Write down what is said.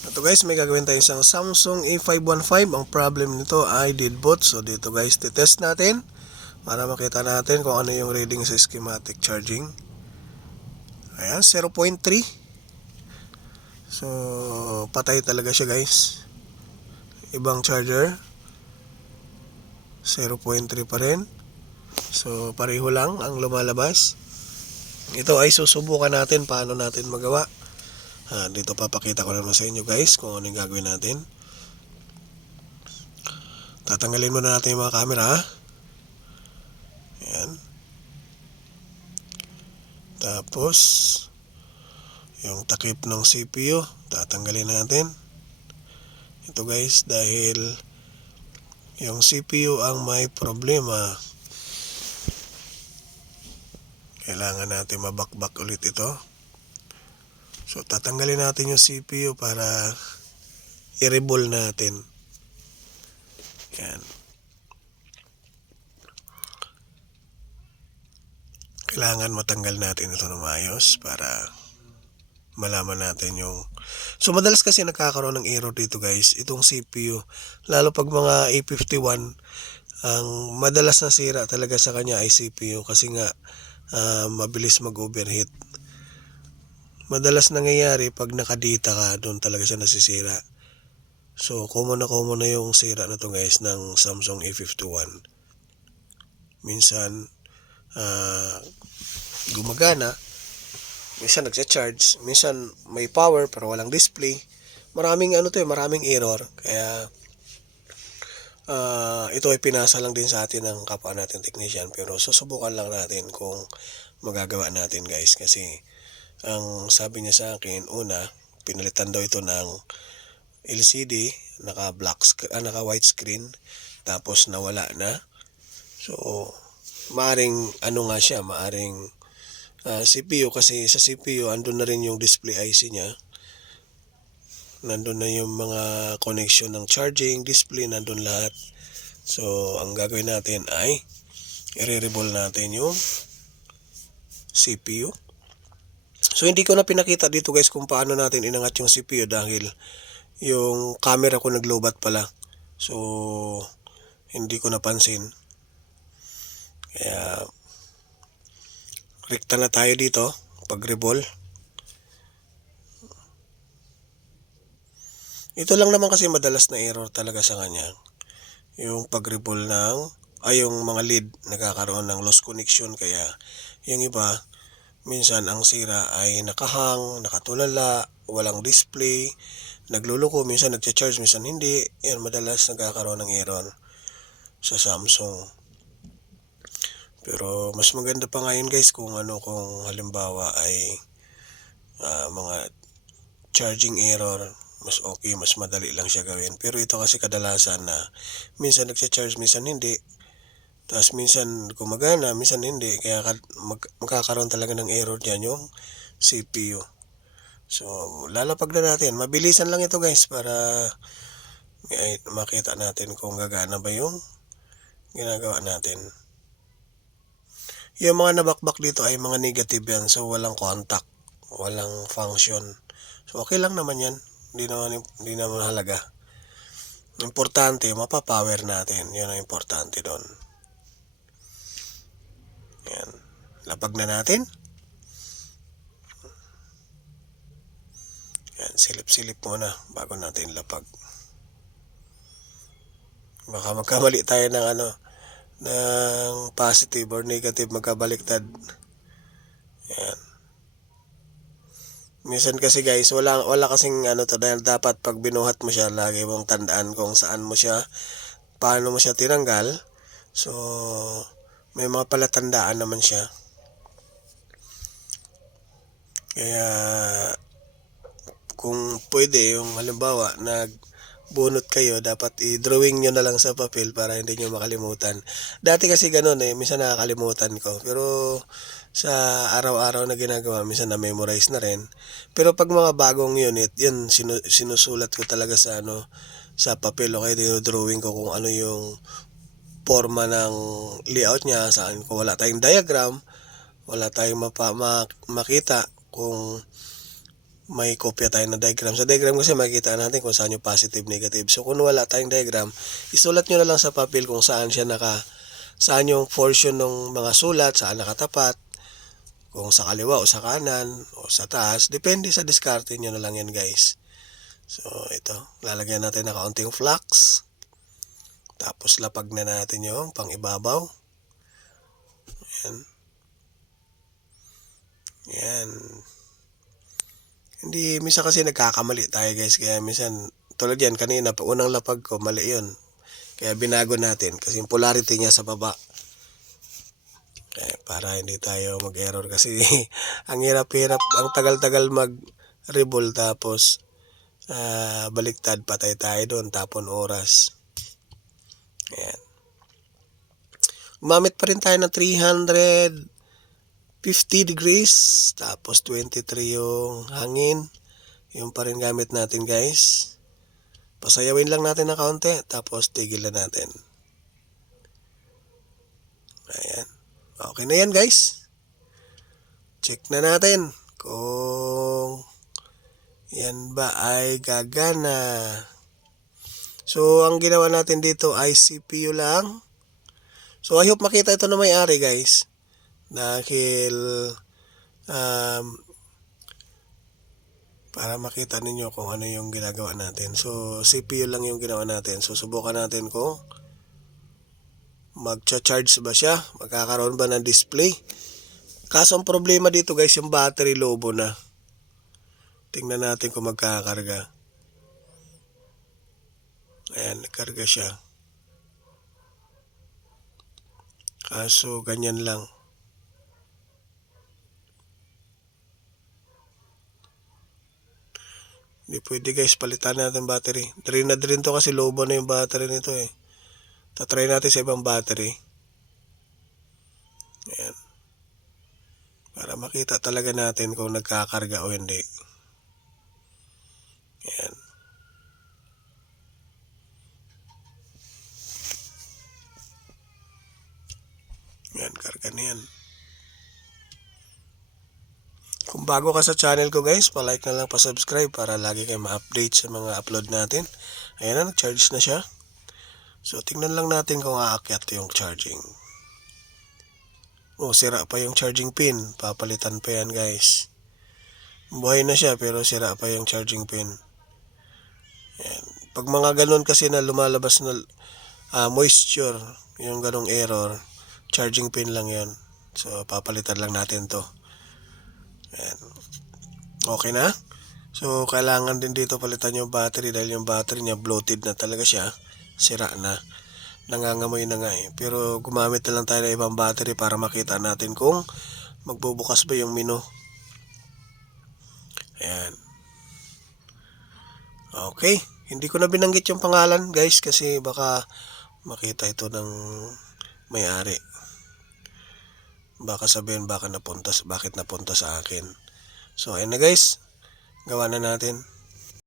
Ito guys, may gagawin tayo isang Samsung A515. Ang problem nito ay deadboot. So dito guys, titest natin para makita natin kung ano yung reading sa schematic charging. Ayan, 0.3. So patay talaga siya guys. Ibang charger, 0.3 pa rin. So pareho lang ang lumalabas. Ito ay susubukan natin paano natin magawa. Dito papakita ko naman sa inyo guys kung ano yung gagawin natin. Tatanggalin muna natin yung mga camera. Ayan. Tapos yung takip ng CPU tatanggalin natin. Ito guys, dahil yung CPU ang may problema, kailangan natin mabakbak ulit ito. So tatanggalin natin yung CPU para i-reball natin. Yan. Kailangan matanggal natin ito ng maayos para malaman natin yung... So madalas kasi nagkakaroon ng error dito guys, itong CPU. Lalo pag mga A51, ang madalas na sira talaga sa kanya ay CPU kasi nga mabilis mag-overheat. Madalas nangyayari pag nakadita ka, doon talaga siya nasisira. So common na yung sira na to guys ng Samsung A51. Minsan gumagana, minsan nagcha-charge, minsan may power pero walang display. Maraming maraming error. Kaya ito ay pinasa lang din sa atin ng kapwa natin technician, pero susubukan lang natin kung magagawa natin guys, kasi ang sabi niya sa akin, una, pinalitan daw ito ng LCD, naka white screen, tapos nawala na. So maaring nga siya, maaring CPU, kasi sa CPU andun na rin yung display IC niya. Nandun na yung mga connection ng charging, display, nandun lahat. So ang gagawin natin ay i-reball natin yung CPU. So hindi ko na pinakita dito guys kung paano natin inangat yung CPU dahil yung camera ko naglobat pala. So hindi ko napansin. Kaya rekta na tayo dito pag-reball. Ito lang naman kasi madalas na error talaga sa kanya. Yung pag-reball yung mga lead nagkakaroon ng lost connection, kaya yung iba minsan ang sira ay nakahang, nakatulala, walang display, nagluluko, minsan nagcha-charge, minsan hindi. Yan, madalas nagkakaroon ng error sa Samsung. Pero mas maganda pa ngayon guys kung kung halimbawa ay mga charging error, mas okay, mas madali lang siya gawin. Pero ito kasi kadalasan na minsan nagcha-charge, minsan hindi. Tapos minsan gumagana, minsan hindi. Kaya magkakaroon talaga ng error dyan yung CPU. So lalapag na natin. Mabilisan lang ito guys para makita natin kung gagana ba yung ginagawa natin. Yung mga nabakbak dito ay mga negative yan. So walang contact, walang function. So okay lang naman yan. Hindi naman halaga. Importante, mapapower natin. Yun ang importante doon. Yan. Lapag na natin. Yan, silip-silip muna bago natin lapag. Baka magkamali tayo ng ng positive or negative, magkabaliktad. Yan. Minsan kasi guys, wala kasing to, dahil dapat pag binuhat mo siya, lagi mong tandaan kung saan mo siya, paano mo siya tinanggal. So may mga palatandaan naman siya. Kaya kung pwede, yung halimbawa nagbunot kayo, dapat i-drawing nyo na lang sa papel para hindi nyo makalimutan. Dati kasi ganun minsan nakakalimutan ko, pero sa araw-araw na ginagawa, minsan na-memorize na rin. Pero pag mga bagong unit, yun sinusulat ko talaga sa sa papel, okay, drawing ko kung ano yung forma ng layout niya, saan, kung wala tayong diagram, wala tayong makita kung may kopya tayo ng diagram. Sa diagram kasi makikita natin kung saan yung positive, negative. So kung wala tayong diagram, isulat nyo na lang sa papel kung saan saan yung portion ng mga sulat, saan nakatapat, kung sa kaliwa o sa kanan o sa taas. Depende sa diskarte nyo na lang yan guys. So ito, lalagyan natin ng kaunting flux. Tapos lapag na natin yung pang ibabaw. Yan. Yan. Hindi, minsan kasi nagkakamali tayo guys. Kaya minsan, tulad yan, kanina, unang lapag ko, mali yun. Kaya binago natin kasi yung polarity niya sa baba. Para hindi tayo mag-error kasi ang hirap-hirap, ang tagal-tagal mag-revolve tapos baliktad, patay tayo doon, tapon oras. Ayan. Gumamit pa rin tayo ng 350 degrees, tapos 23 yung hangin. Yung pa rin gamit natin guys. Pasayawin lang natin ng kaunti, tapos tigil na natin. Ayan. Okay na yan guys. Check na natin kung yan ba ay gagana. So ang ginawa natin dito ay CPU lang. So I hope makita ito na may-ari guys. Dahil para makita ninyo kung ano yung ginagawa natin. So CPU lang yung ginawa natin. So subukan natin kung magcha-charge ba siya, magkakaroon ba ng display. Kaso ang problema dito guys, yung battery lobo na. Tingnan natin kung magkakarga. Ayan, nagkarga siya. Kaso ganyan lang. Hindi pwede guys, palitan natin battery. Drain na drain to kasi lobo na yung battery nito eh. Tatry natin sa ibang battery. Ayan. Para makita talaga natin kung nagkakarga o hindi. Ayan. Ayan, karga na yan. Kung bago ka sa channel ko guys, pa-like na lang, pa-subscribe para lagi kayo ma-update sa mga upload natin. Ayan na, nag-charge na siya. So, tingnan lang natin kung aakyat yung charging. Oh, sira pa yung charging pin. Papalitan pa yan guys. Buhay na siya pero sira pa yung charging pin. Ayan. Pag mga ganun kasi na lumalabas na moisture, yung ganung error, charging pin lang yan. So, papalitan lang natin to. Ayan. Okay na? So, kailangan din dito palitan yung battery dahil yung battery niya bloated na talaga siya. Sira na. Nangangamoy na nga eh. Pero gumamit na lang tayo ng ibang battery para makita natin kung magbubukas ba yung menu. Ayan. Okay. Hindi ko na binanggit yung pangalan guys kasi baka makita ito ng may-ari. Baka sabihin bakit napunta sa akin. So ayan na guys. Gawa na natin.